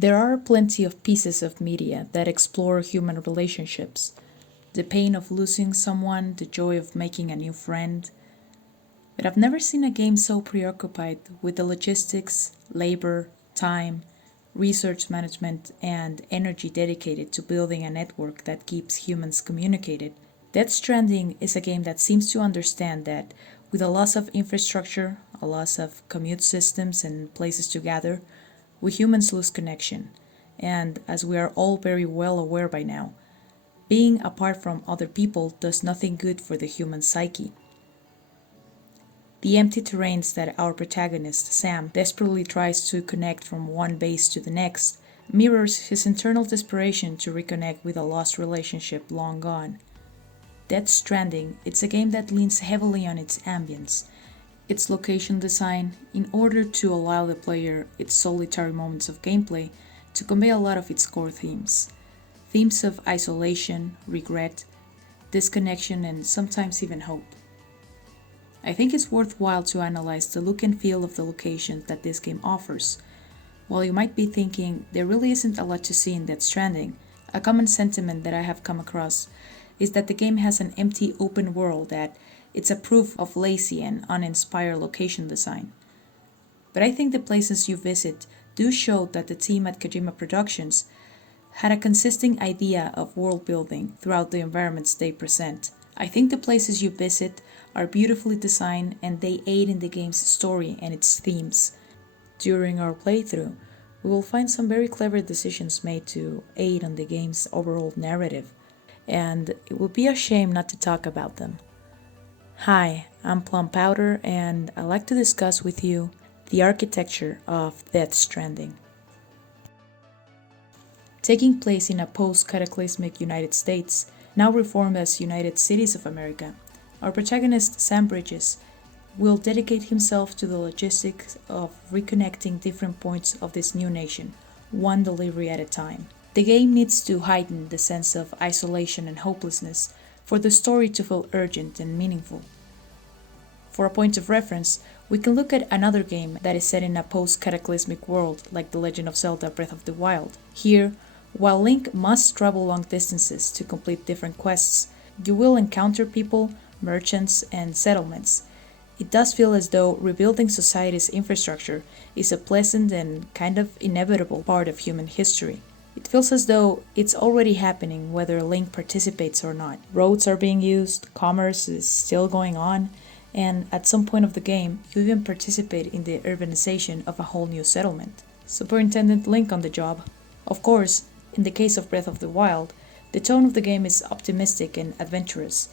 There are plenty of pieces of media that explore human relationships. The pain of losing someone, the joy of making a new friend. But I've never seen a game so preoccupied with the logistics, labor, time, research management, and energy dedicated to building a network that keeps humans communicated. Death Stranding is a game that seems to understand that with a loss of infrastructure, a loss of commute systems and places to gather, we humans lose connection. And as we are all very well aware by now, being apart from other people does nothing good for the human psyche. The empty terrains that our protagonist, Sam, desperately tries to connect from one base to the next mirrors his internal desperation to reconnect with a lost relationship long gone. Death Stranding, it's a game that leans heavily on its ambience, its location design, in order to allow the player its solitary moments of gameplay to convey a lot of its core themes. Themes of isolation, regret, disconnection, and sometimes even hope. I think it's worthwhile to analyze the look and feel of the locations that this game offers. While you might be thinking there really isn't a lot to see in Death Stranding, a common sentiment that I have come across is that the game has an empty open world, that it's a proof of lazy and uninspired location design. But I think the places you visit do show that the team at Kojima Productions had a consistent idea of world building throughout the environments they present. I think the places you visit are beautifully designed and they aid in the game's story and its themes. During our playthrough, we will find some very clever decisions made to aid on the game's overall narrative, and it would be a shame not to talk about them. Hi, I'm Plum Powder, and I'd like to discuss with you the architecture of Death Stranding. Taking place in a post-cataclysmic United States, now reformed as United Cities of America, our protagonist Sam Bridges will dedicate himself to the logistics of reconnecting different points of this new nation, one delivery at a time. The game needs to heighten the sense of isolation and hopelessness for the story to feel urgent and meaningful. For a point of reference, we can look at another game that is set in a post-cataclysmic world like The Legend of Zelda Breath of the Wild. Here, while Link must travel long distances to complete different quests, you will encounter people, merchants, and settlements. It does feel as though rebuilding society's infrastructure is a pleasant and kind of inevitable part of human history. It feels as though it's already happening whether Link participates or not. Roads are being used, commerce is still going on, and at some point of the game, you even participate in the urbanization of a whole new settlement. Superintendent Link on the job. Of course, in the case of Breath of the Wild, the tone of the game is optimistic and adventurous.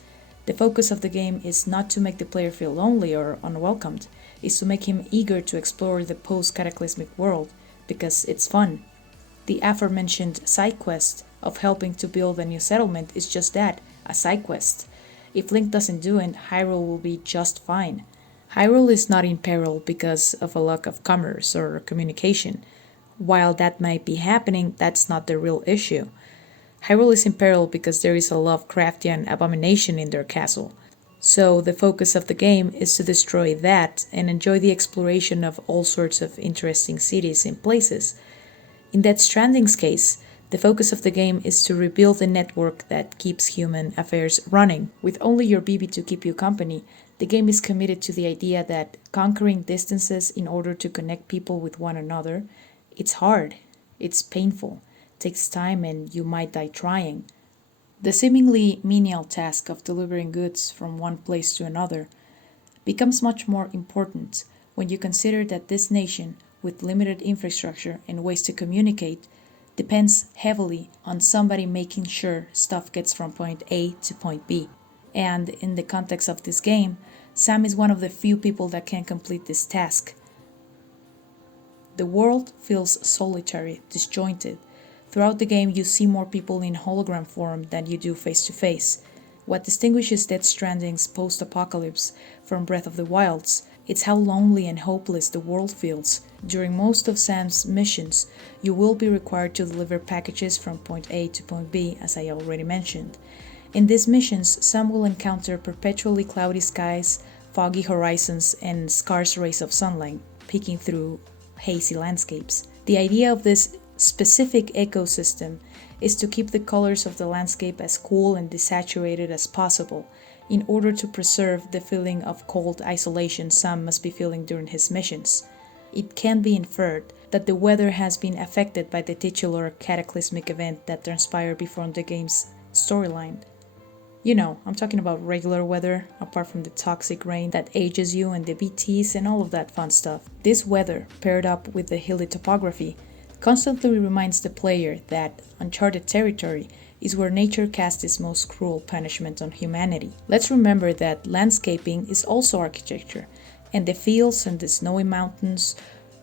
The focus of the game is not to make the player feel lonely or unwelcomed, it's to make him eager to explore the post-cataclysmic world, because it's fun. The aforementioned side quest of helping to build a new settlement is just that, a side quest. If Link doesn't do it, Hyrule will be just fine. Hyrule is not in peril because of a lack of commerce or communication. While that might be happening, that's not the real issue. Hyrule is in peril because there is a Lovecraftian abomination in their castle. So the focus of the game is to destroy that and enjoy the exploration of all sorts of interesting cities and places. In Death Stranding's case, the focus of the game is to rebuild a network that keeps human affairs running. With only your BB to keep you company, the game is committed to the idea that conquering distances in order to connect people with one another, it's hard, it's painful, takes time, and you might die trying. The seemingly menial task of delivering goods from one place to another becomes much more important when you consider that this nation, with limited infrastructure and ways to communicate, depends heavily on somebody making sure stuff gets from point A to point B. And in the context of this game, Sam is one of the few people that can complete this task. The world feels solitary, disjointed. Throughout the game, you see more people in hologram form than you do face to face. What distinguishes Death Stranding's post-apocalypse from Breath of the Wild's, it's how lonely and hopeless the world feels. During most of Sam's missions, you will be required to deliver packages from point A to point B, as I already mentioned. In these missions, Sam will encounter perpetually cloudy skies, foggy horizons, and scarce rays of sunlight peeking through hazy landscapes. The idea of this specific ecosystem is to keep the colors of the landscape as cool and desaturated as possible, in order to preserve the feeling of cold isolation Sam must be feeling during his missions. It can be inferred that the weather has been affected by the titular cataclysmic event that transpired before the game's storyline. You know, I'm talking about regular weather, apart from the toxic rain that ages you and the BTs and all of that fun stuff. This weather, paired up with the hilly topography, constantly reminds the player that uncharted territory is where nature casts its most cruel punishment on humanity. Let's remember that landscaping is also architecture, and the fields and the snowy mountains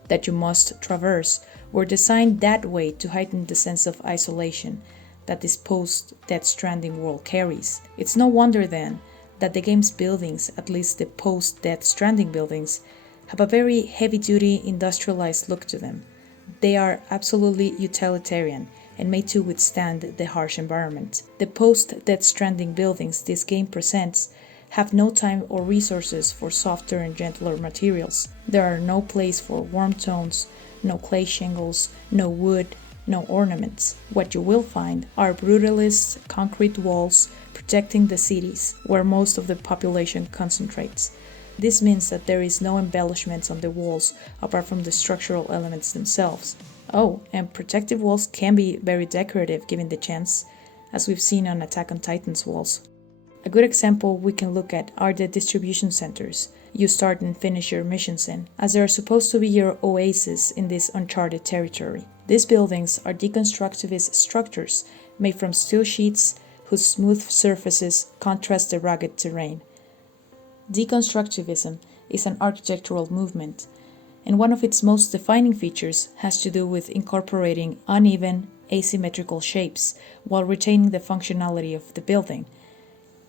that you must traverse were designed that way to heighten the sense of isolation that this post-Death Stranding world carries. It's no wonder then that the game's buildings, at least the post-Death Stranding buildings, have a very heavy-duty industrialized look to them. They are absolutely utilitarian and made to withstand the harsh environment. The post-Death Stranding buildings this game presents have no time or resources for softer and gentler materials. There are no place for warm tones, no clay shingles, no wood, no ornaments. What you will find are brutalist concrete walls protecting the cities where most of the population concentrates. This means that there is no embellishments on the walls apart from the structural elements themselves. Oh, and protective walls can be very decorative given the chance, as we've seen on Attack on Titan's walls. A good example we can look at are the distribution centers you start and finish your missions in, as they are supposed to be your oasis in this uncharted territory. These buildings are deconstructivist structures made from steel sheets whose smooth surfaces contrast the rugged terrain. Deconstructivism is an architectural movement, and one of its most defining features has to do with incorporating uneven, asymmetrical shapes while retaining the functionality of the building.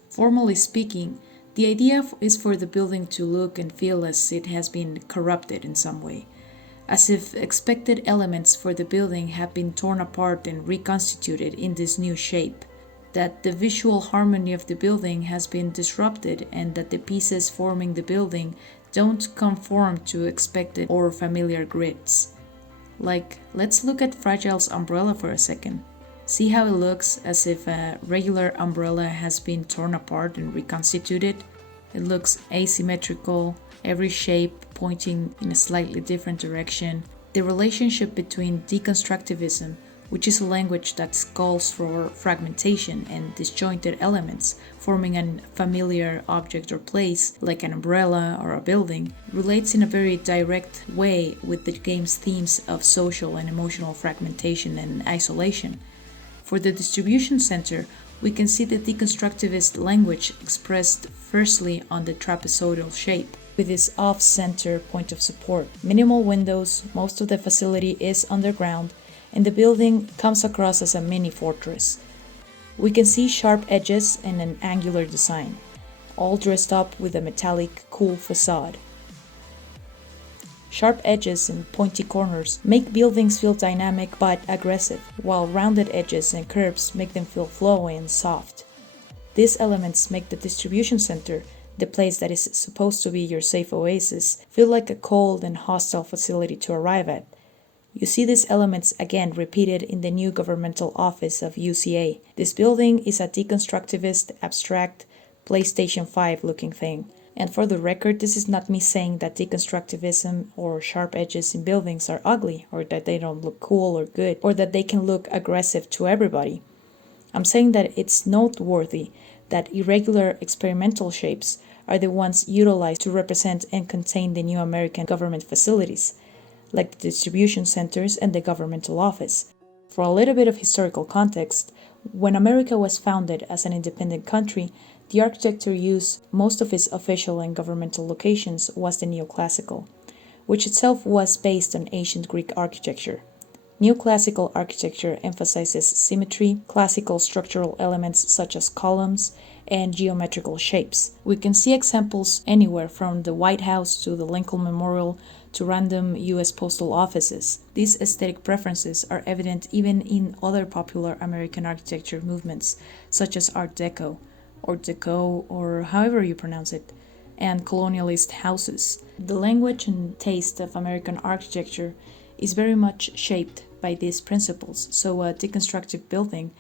Formally speaking, the idea is for the building to look and feel as it has been corrupted in some way, as if expected elements for the building have been torn apart and reconstituted in this new shape, that the visual harmony of the building has been disrupted and that the pieces forming the building don't conform to expected or familiar grids. Like, let's look at Fragile's umbrella for a second. See how it looks as if a regular umbrella has been torn apart and reconstituted? It looks asymmetrical, every shape pointing in a slightly different direction. The relationship between deconstructivism, which is a language that calls for fragmentation and disjointed elements, forming a familiar object or place, like an umbrella or a building, relates in a very direct way with the game's themes of social and emotional fragmentation and isolation. For the distribution center, we can see the deconstructivist language expressed firstly on the trapezoidal shape, with its off-center point of support. Minimal windows, most of the facility is underground, and the building comes across as a mini fortress. We can see sharp edges and an angular design, all dressed up with a metallic, cool facade. Sharp edges and pointy corners make buildings feel dynamic but aggressive, while rounded edges and curves make them feel flowy and soft. These elements make the distribution center, the place that is supposed to be your safe oasis, feel like a cold and hostile facility to arrive at. You see these elements again repeated in the new governmental office of UCA. This building is a deconstructivist, abstract, PlayStation 5 looking thing. And for the record, this is not me saying that deconstructivism or sharp edges in buildings are ugly, or that they don't look cool or good, or that they can look aggressive to everybody. I'm saying that it's noteworthy that irregular experimental shapes are the ones utilized to represent and contain the new American government facilities, like the distribution centers and the governmental office. For a little bit of historical context, when America was founded as an independent country, the architecture used most of its official and governmental locations was the neoclassical, which itself was based on ancient Greek architecture. Neoclassical architecture emphasizes symmetry, classical structural elements such as columns, and geometrical shapes. We can see examples anywhere from the White House to the Lincoln Memorial to random US postal offices. These aesthetic preferences are evident even in other popular American architecture movements, such as Art Deco, or Deco, or however you pronounce it, and colonialist houses. The language and taste of American architecture is very much shaped by these principles, so a deconstructive building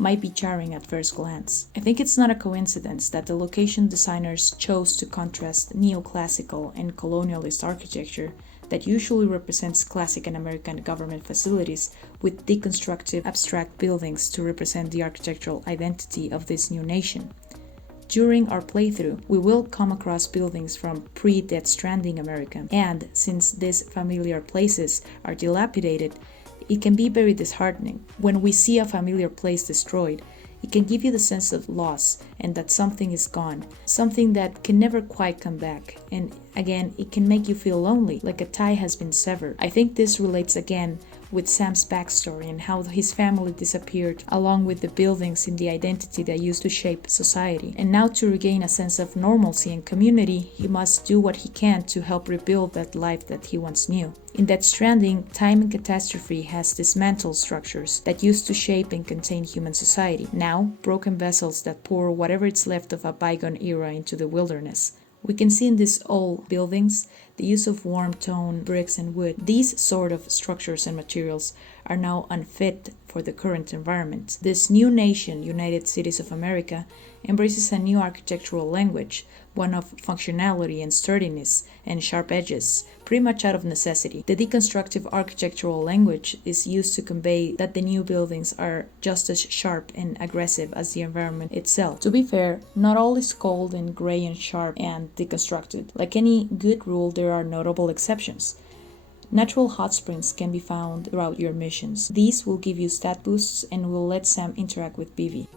might be jarring at first glance. I think it's not a coincidence that the location designers chose to contrast neoclassical and colonialist architecture that usually represents classic and American government facilities with deconstructive abstract buildings to represent the architectural identity of this new nation. During our playthrough, we will come across buildings from pre-Death Stranding America, and since these familiar places are dilapidated, it can be very disheartening. When we see a familiar place destroyed, it can give you the sense of loss and that something is gone, something that can never quite come back. And again, it can make you feel lonely, like a tie has been severed. I think this relates again with Sam's backstory and how his family disappeared along with the buildings in the identity that used to shape society. And now to regain a sense of normalcy and community, he must do what he can to help rebuild that life that he once knew. In Death Stranding, time and catastrophe has dismantled structures that used to shape and contain human society. Now, broken vessels that pour whatever is left of a bygone era into the wilderness. We can see in these old buildings the use of warm tone bricks and wood. These sort of structures and materials are now unfit for the current environment. This new nation, United Cities of America, embraces a new architectural language, one of functionality and sturdiness and sharp edges, pretty much out of necessity. The deconstructive architectural language is used to convey that the new buildings are just as sharp and aggressive as the environment itself. To be fair, not all is cold and gray and sharp and deconstructed. Like any good rule, there are notable exceptions. Natural hot springs can be found throughout your missions. These will give you stat boosts and will let Sam interact with Vivi.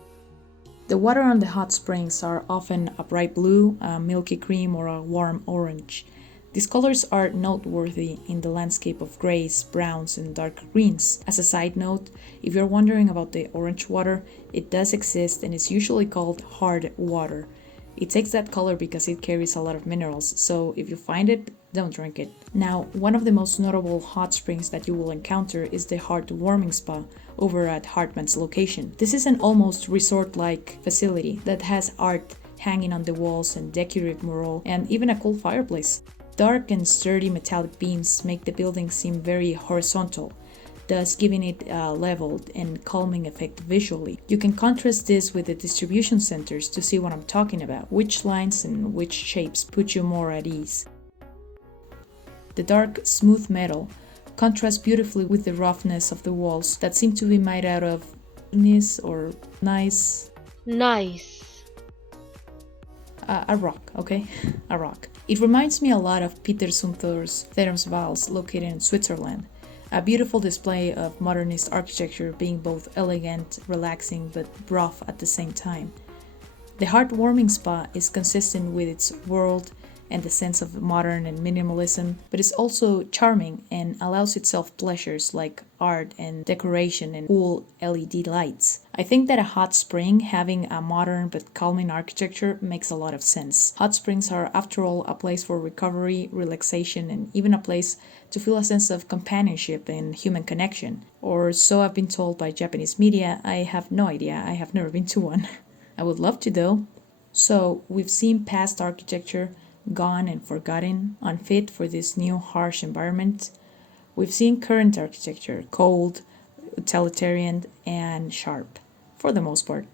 The water on the hot springs are often a bright blue, a milky cream, or a warm orange. These colors are noteworthy in the landscape of grays, browns, and dark greens. As a side note, if you're wondering about the orange water, it does exist and is usually called hard water. It takes that color because it carries a lot of minerals, so if you find it, don't drink it. Now, one of the most notable hot springs that you will encounter is the Heart Warming Spa over at Hartman's location. This is an almost resort-like facility that has art hanging on the walls and decorative mural and even a cool fireplace. Dark and sturdy metallic beams make the building seem very horizontal, thus giving it a leveled and calming effect visually. You can contrast this with the distribution centers to see what I'm talking about, which lines and which shapes put you more at ease. The dark, smooth metal contrasts beautifully with the roughness of the walls that seem to be made out of nice. A rock, okay? A rock. It reminds me a lot of Peter Zumthor's Thermsvals located in Switzerland. A beautiful display of modernist architecture being both elegant, relaxing, but rough at the same time. The heartwarming spa is consistent with its world and the sense of modern and minimalism, but is also charming and allows itself pleasures like art and decoration and cool LED lights. I think that a hot spring having a modern but calming architecture makes a lot of sense. Hot springs are, after all, a place for recovery, relaxation, and even a place to feel a sense of companionship and human connection. Or so I've been told by Japanese media. I have no idea, I have never been to one. I would love to though. So, we've seen past architecture gone and forgotten, unfit for this new harsh environment. We've seen current architecture, cold, utilitarian, and sharp, for the most part.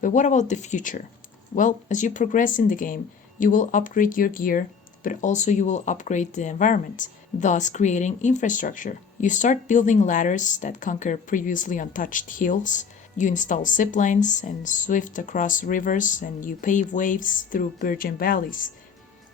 But what about the future? Well, as you progress in the game, you will upgrade your gear, but also you will upgrade the environment, thus creating infrastructure. You start building ladders that conquer previously untouched hills, you install zip lines and swift across rivers, and you pave waves through virgin valleys.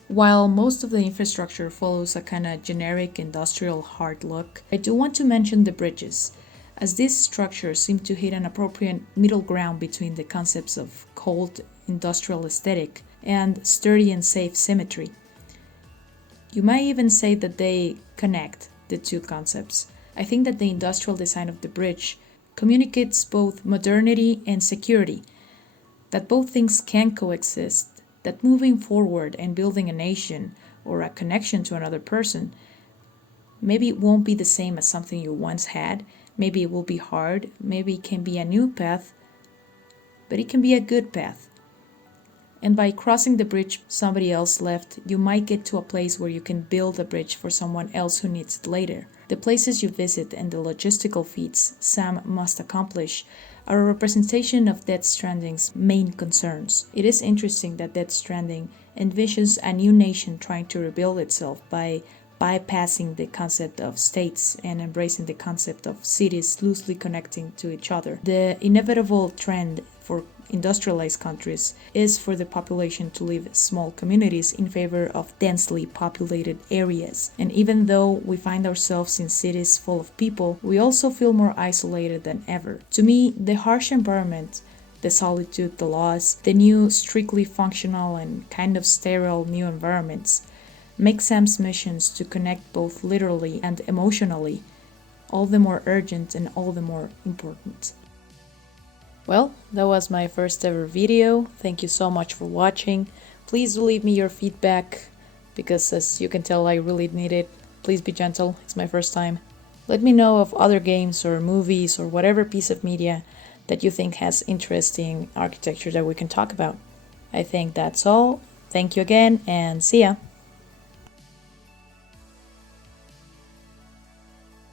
While most of the infrastructure follows a kind of generic industrial hard look, I do want to mention the bridges, as these structures seem to hit an appropriate middle ground between the concepts of cold industrial aesthetic and sturdy and safe symmetry. You might even say that they connect the two concepts. I think that the industrial design of the bridge communicates both modernity and security, that both things can coexist, that moving forward and building a nation or a connection to another person, maybe it won't be the same as something you once had, maybe it will be hard, maybe it can be a new path, but it can be a good path. And by crossing the bridge somebody else left, you might get to a place where you can build a bridge for someone else who needs it later. The places you visit and the logistical feats Sam must accomplish are a representation of Death Stranding's main concerns. It is interesting that Death Stranding envisions a new nation trying to rebuild itself by bypassing the concept of states and embracing the concept of cities loosely connecting to each other. The inevitable trend for industrialized countries is for the population to live in small communities in favor of densely populated areas. And even though we find ourselves in cities full of people, we also feel more isolated than ever. To me, the harsh environment, the solitude, the loss, the new strictly functional and kind of sterile new environments make Sam's missions to connect both literally and emotionally all the more urgent and all the more important. Well, that was my first ever video. Thank you so much for watching. Please do leave me your feedback because, as you can tell, I really need it. Please be gentle, it's my first time. Let me know of other games or movies or whatever piece of media that you think has interesting architecture that we can talk about. I think that's all. Thank you again and see ya!